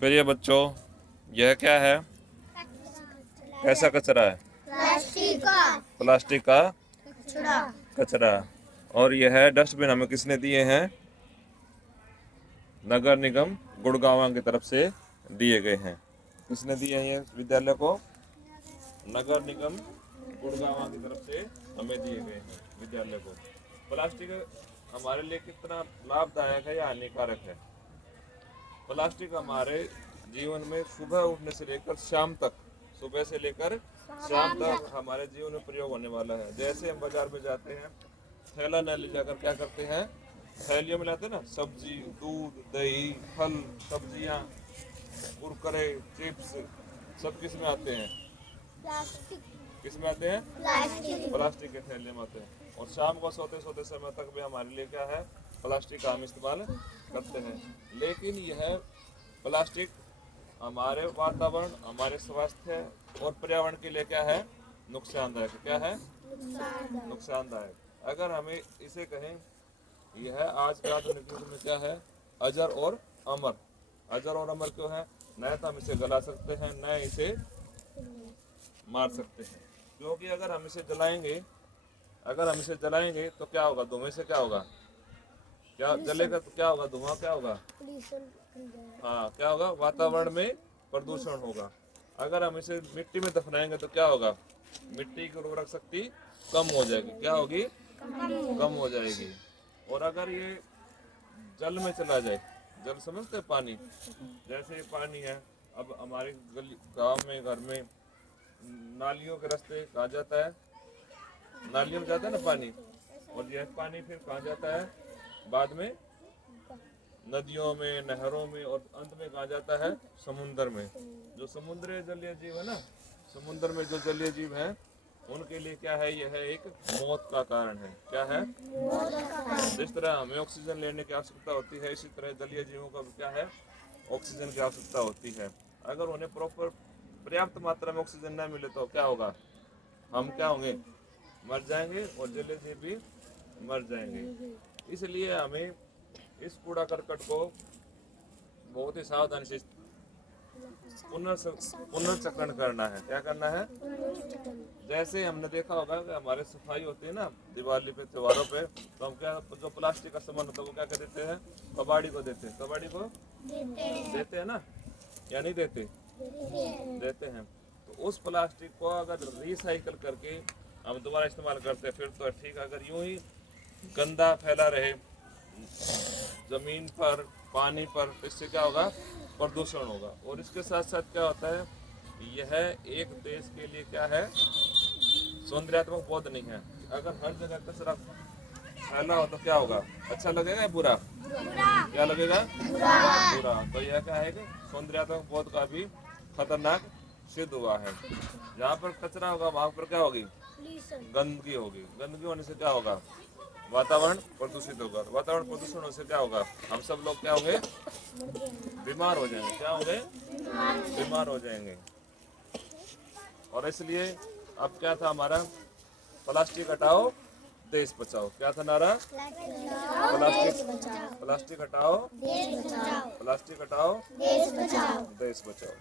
फिर ये बच्चों, यह क्या है? कैसा कचरा है? प्लास्टिक का प्लास्टिक का कचरा। कचरा। और यह डस्टबिन हमें किसने दिए हैं? नगर निगम गुड़गांव की तरफ से दिए गए हैं। किसने दिए हैं ये विद्यालय को? नगर निगम गुड़गांव की तरफ से हमें दिए गए हैं विद्यालय को। प्लास्टिक हमारे लिए कितना लाभदायक है या हानिकारक है? प्लास्टिक हमारे जीवन में सुबह उठने से लेकर शाम तक, सुबह से लेकर शाम तक हमारे जीवन में प्रयोग होने वाला है। जैसे हम बाजार में जाते हैं, थैला न ले जाकर क्या करते हैं? थैलियों में लाते हैं ना, सब्जी, दूध, दही, फल, सब्जियां, कुरकुरे, चिप्स, सब किस में आते हैं? प्लास्टिक किस में आते हैं? प्लास्टिक प्लास्टिक के थैले में आते हैं। और शाम को सोते सोते समय तक भी हमारे लिए क्या है? प्लास्टिक का हम इस्तेमाल करते हैं। लेकिन यह प्लास्टिक हमारे वातावरण, हमारे स्वास्थ्य और पर्यावरण के लिए क्या है? नुकसानदायक। क्या है? नुकसानदायक। अगर हमें इसे कहें, यह आज के आधुनिक युग में क्या है? अजर और अमर। अजर और अमर क्यों है? न तो हम इसे गला सकते हैं, न इसे मार सकते हैं। क्योंकि अगर हम इसे जलाएंगे तो क्या होगा? धुएं से क्या होगा? क्या जलेगा तो क्या होगा? धुआं क्या होगा? हाँ, क्या होगा? वातावरण में प्रदूषण होगा। अगर हम इसे मिट्टी में दफनाएंगे तो क्या होगा? मिट्टी की उर्वरक शक्ति कम हो जाएगी। क्या होगी? कम हो जाएगी। और अगर ये जल में चला जाए, जल समझते हैं? पानी, जैसे ये पानी है, अब हमारे गली गांव में, घर में नालियों के रास्ते कहाँ जाता है? नालियों में जाता है ना पानी। और यह पानी फिर कहाँ जाता है? बाद में नदियों में, नहरों में, और अंत में कहाँ जाता है? समुद्र में। जो समुद्री जलीय जीव है ना, समुद्र में जो जलीय जीव हैं, उनके लिए क्या है? यह एक मौत का कारण है। क्या है? जिस तरह हमें ऑक्सीजन लेने की आवश्यकता होती है, इसी तरह जलीय जीवों का क्या है? ऑक्सीजन की आवश्यकता होती है। अगर उन्हें प्रॉपर पर्याप्त मात्रा में ऑक्सीजन न मिले तो क्या होगा? हम क्या होंगे? मर जाएंगे, और जलीय जीव भी मर जाएंगे। इसलिए हमें इस कूड़ा करकट को बहुत ही सावधानी से पुनर्चक्रण करना है। क्या करना है? जैसे हमने देखा होगा कि हमारे सफाई होती है ना दिवाली पे, त्योहारों पे, तो हम क्या, जो प्लास्टिक का सामान होता है वो क्या कर देते हैं? कबाड़ी को देते हैं। कबाड़ी को देते हैं ना, या नहीं देते? देते हैं। तो उस प्लास्टिक को अगर रिसाइकल करके हम दोबारा इस्तेमाल करते हैं फिर तो ठीक है। अगर यूं ही गंदा फैला रहे जमीन पर, पानी पर, तो इससे क्या होगा? प्रदूषण होगा। और इसके साथ साथ क्या होता है? यह एक देश के लिए क्या है? सौंदर्यात्मक पौध नहीं है। अगर हर जगह कचरा फैला हो तो क्या होगा? अच्छा लगेगा या बुरा? क्या लगेगा? बुरा। तो यह क्या है कि सौंदर्यात्मक पौध का भी खतरनाक सिद्ध हुआ है। जहाँ पर कचरा होगा वहां पर क्या होगी? गंदगी होगी। गंदगी होने से क्या होगा? वातावरण प्रदूषित होगा। वातावरण प्रदूषण होने से क्या होगा? हम सब लोग क्या होंगे? बीमार हो जाएंगे। क्या होंगे? बीमार हो जाएंगे। और इसलिए अब क्या था हमारा? प्लास्टिक हटाओ, देश बचाओ। क्या था नारा? प्लास्टिक हटाओ, प्लास्टिक हटाओ, देश बचाओ।